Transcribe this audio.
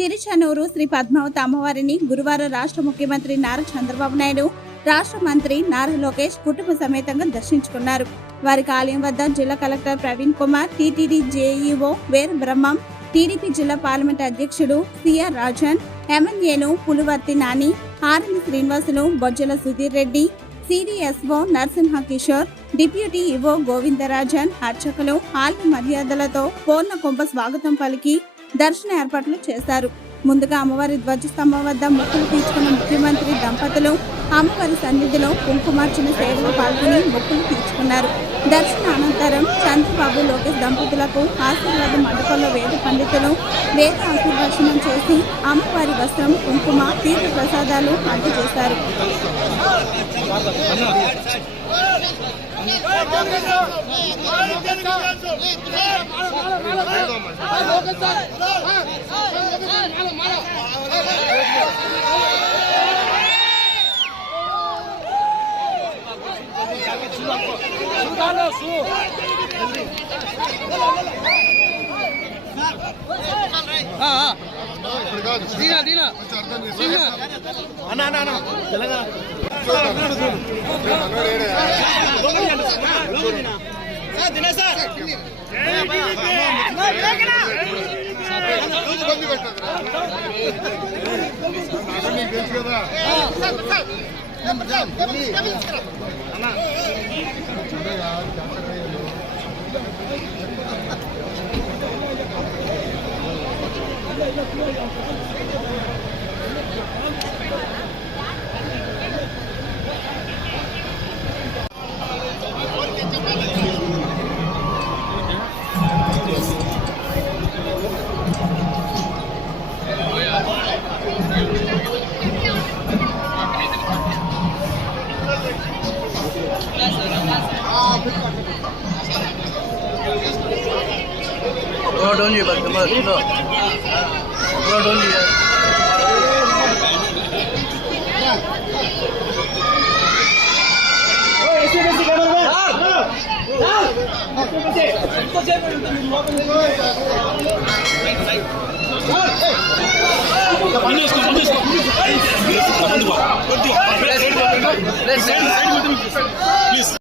తిరుచానూరు శ్రీ పద్మావతి అమ్మవారిని గురువారం రాష్ట్ర ముఖ్యమంత్రి నారా చంద్రబాబు నాయుడు, రాష్ట్ర మంత్రి నారా లోకేష్ కుటుంబ సమేతంగా దర్శించుకున్నారు. వారికి ఆలయం వద్ద జిల్లా collector Praveen Kumar, TTD JEO Veera Brahmam, TDP జిల్లా పార్లమెంట్ అధ్యక్షుడు సిఆర్ రాజన్, ఎమ్మెల్యేలు Pulivarthi Nani, RN Srinivasulu, Bojjala Sudheer Reddy, CDSO Narasimha Kishore, deputy EO Govindarajan, అర్చకులు ఆలయ మర్యాదలతో పూర్ణ కుంభ స్వాగతం పలికి దర్శన ఏర్పాట్లు చేశారు. ముందుగా అమ్మవారి ధ్వజస్తంభం వద్ద మొక్కులు తీర్చుకున్న ముఖ్యమంత్రి దంపతులు అమ్మవారి సన్నిధిలో కుంకుమార్చన సేవలో పాల్గొని మొక్కులు తీర్చుకున్నారు. దర్శన అనంతరం చంద్రబాబు లోకేష్ దంపతులకు ఆశీర్వాద మండపంలో వేద పండితులు వేద ఆశీర్వచనం చేసి అమ్మవారి వస్త్రం, కుంకుమ, తీర్థ ప్రసాదాలు అందజేశారు. Don't you but the most no. Don't you? Let's